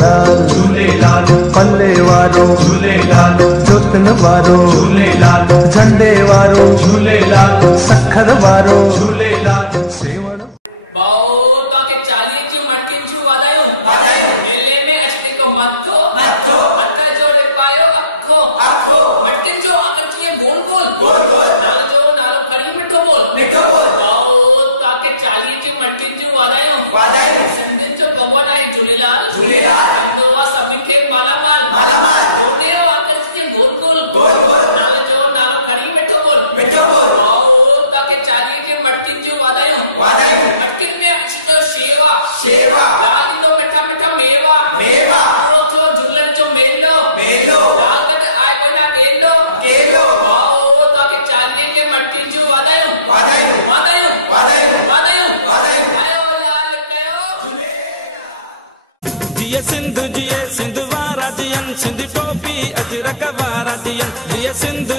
लाल झूलेलाल पल्ले वारो झूलेलाल जोतन वारो झूलेलाल झंडे वारो झूलेलाल सखर वारो झूलेलाल सेवण बाओ ताके 40 की मटकिन छु वादायो मेले में अचने को मत्थो मटका जोड़े पायो अखो मटकिन जो आकटिए गोल नालो जो नालो खड़ी मिठो बोल बाओ ताके 40 की मटकिन छु वादायो संदिन जो भगवान आई झूलेलाल दोवा सभी के माला माल जोड़े आकटिए गोल नालो जो नालो खड़ी मिठो बोल बाओ ताके 40 की मटकिन छु वादायो मटकिन में अचतो शेवा दादी तो मिठा मेवा तो झूलन जो मेलो दागत आय कोना गेलो बाओ ताके 40 के मटकिन छु वादायो आयो लाल कयो जिए सिंध वारा जियन सिंध टोपी अजरक वारा जियन जिए सिंध